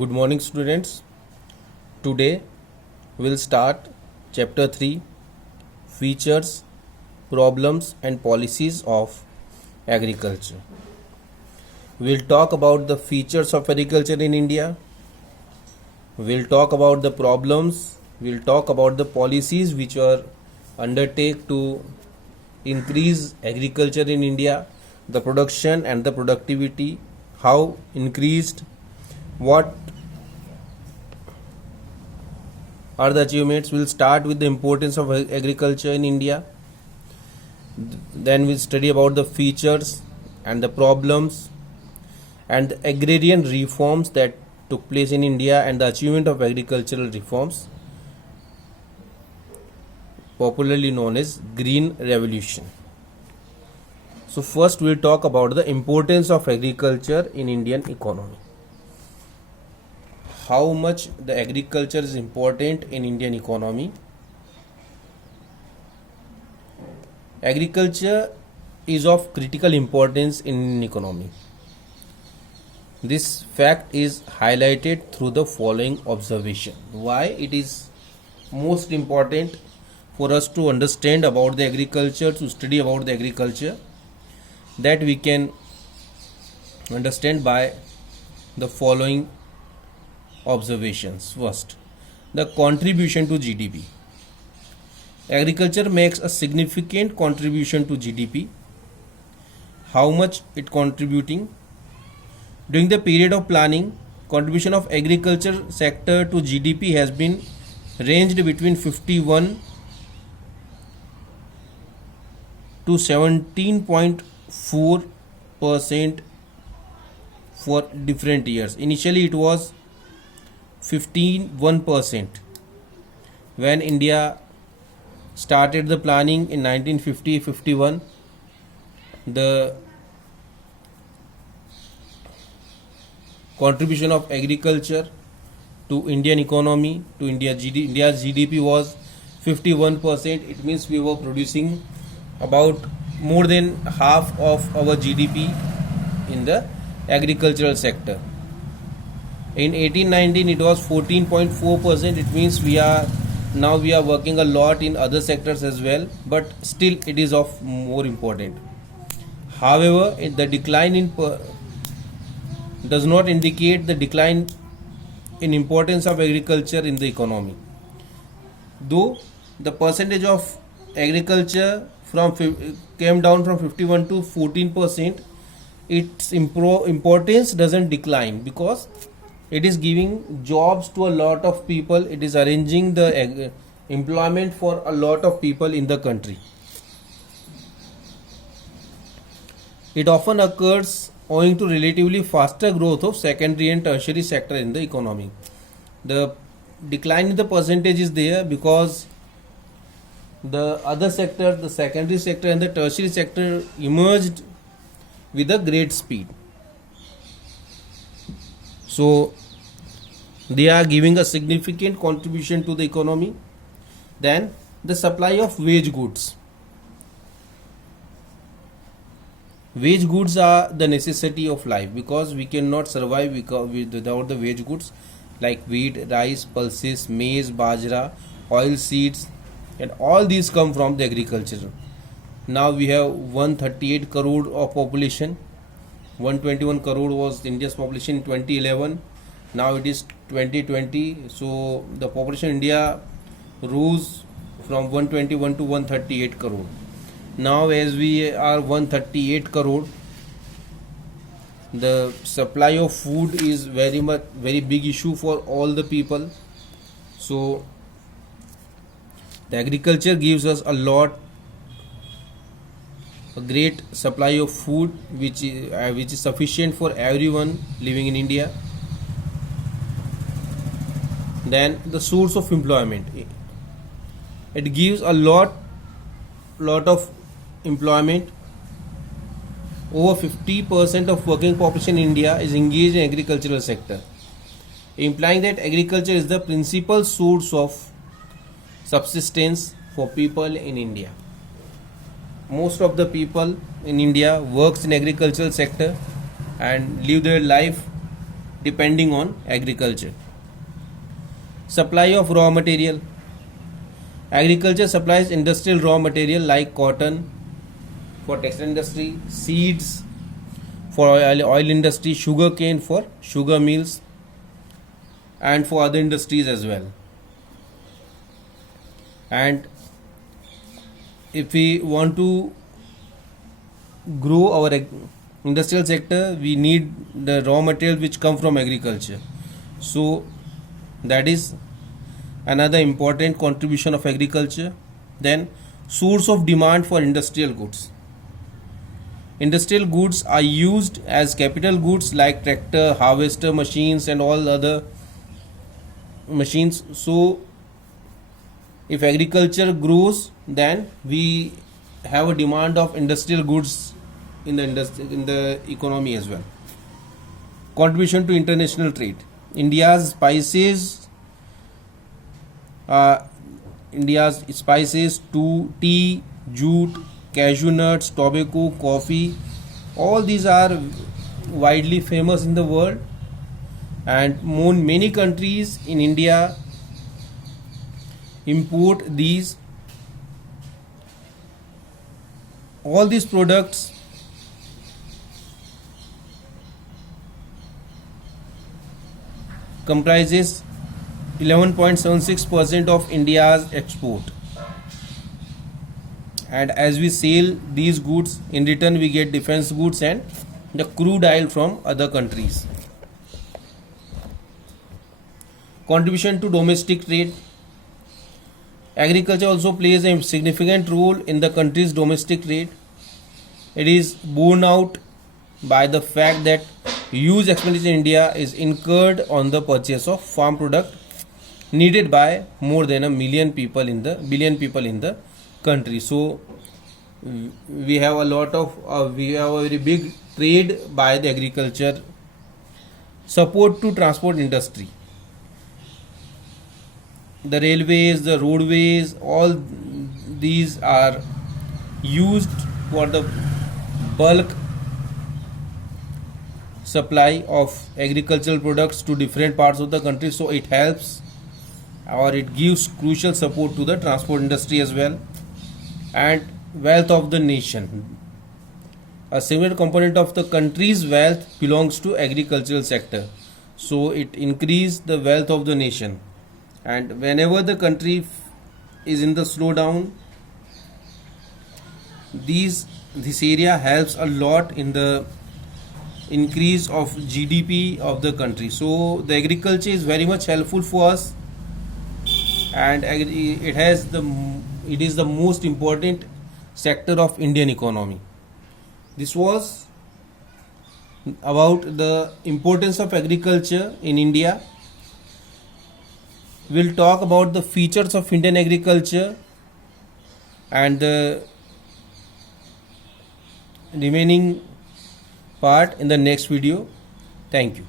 Good morning, students. Today we'll start chapter 3, Features, Problems and Policies of Agriculture. We'll talk about the features of agriculture in India. We'll talk about the problems. We'll talk about the policies which are undertake to increase agriculture in India, the production and the productivity, how increased, what are the achievements. We'll start with the importance of agriculture in India. Then we'll study about the features and the problems and the agrarian reforms that took place in India and the achievement of agricultural reforms, popularly known as Green Revolution. So first we'll talk about the importance of agriculture in Indian economy. How much the agriculture is important in Indian economy. Agriculture is of critical importance in Indian economy. This fact is highlighted through the following observation. Why it is most important for us to understand about the agriculture, to study about the agriculture, that we can understand by the following observations. First, the contribution to GDP. Agriculture makes a significant contribution to GDP. How much it contributing? During the period of planning, contribution of agriculture sector to GDP has been ranged between 51 to 17.4% for different years. Initially it was 51% when India started the planning in 1950-51. The contribution of agriculture to Indian economy, to India's GDP was 51%. It means we were producing about more than half of our GDP in the agricultural sector. In 1819 it was 14.4%. It means we are working a lot in other sectors as well, but still it is of more important. However, the decline in does not indicate the decline in importance of agriculture in the economy. Though the percentage of agriculture came down from 51 to 14%, its importance doesn't decline because it is giving jobs to a lot of people. It is arranging the employment for a lot of people in the country. It often occurs owing to relatively faster growth of secondary and tertiary sector in the economy. The decline in the percentage is there because the other sector, the secondary sector and the tertiary sector emerged with a great speed. So they are giving a significant contribution to the economy. Then the supply of wage goods. Wage goods are the necessity of life because we cannot survive without the wage goods like wheat, rice, pulses, maize, bajra, oil seeds, and all these come from the agriculture. Now we have 138 crore of population. 121 crore was India's population in 2011. Now it is 2020. So the population in India rose from 121 to 138 crore. Now as we are 138 crore, the supply of food is very big issue for all the people. So the agriculture gives us a great supply of food which is sufficient for everyone living in India. Then the source of employment. It gives a lot of employment. Over 50% of working population in India is engaged in agricultural sector, implying that agriculture is the principal source of subsistence for people in India. Most of the people in India works in agricultural sector and live their life depending on agriculture. Supply of raw material. Agriculture supplies industrial raw material like cotton for textile industry, seeds for oil industry, sugar cane for sugar mills, and for other industries as well. And if we want to grow our industrial sector, we need the raw materials which come from agriculture. So that is another important contribution of agriculture. Then source of demand for industrial goods. Industrial goods are used as capital goods like tractor, harvester machines and all other machines. So if agriculture grows, then we have a demand of industrial goods in the economy as well. Contribution to international trade. India's spices, to tea, jute, cashew nuts, tobacco, coffee, all these are widely famous in the world, and many countries in India import these. All these products comprises 11.76% of India's export, and as we sell these goods, in return we get defense goods and the crude oil from other countries. Contribution to domestic trade. Agriculture also plays a significant role in the country's domestic trade. It is borne out by the fact that huge expenditure in India is incurred on the purchase of farm product needed by more than a billion people in the country. So we have a very big trade by the agriculture. Support to transport industry. The railways, the roadways, all these are used for the bulk supply of agricultural products to different parts of the country. So it helps, or it gives crucial support to the transport industry as well. And wealth of the nation. A similar component of the country's wealth belongs to agricultural sector. So it increases the wealth of the nation. And whenever the country is in the slowdown, this area helps a lot in the increase of GDP of the country. So the agriculture is very much helpful for us, and it is the most important sector of Indian economy. This was about the importance of agriculture in India. We'll talk about the features of Indian agriculture and the remaining part in the next video. Thank you.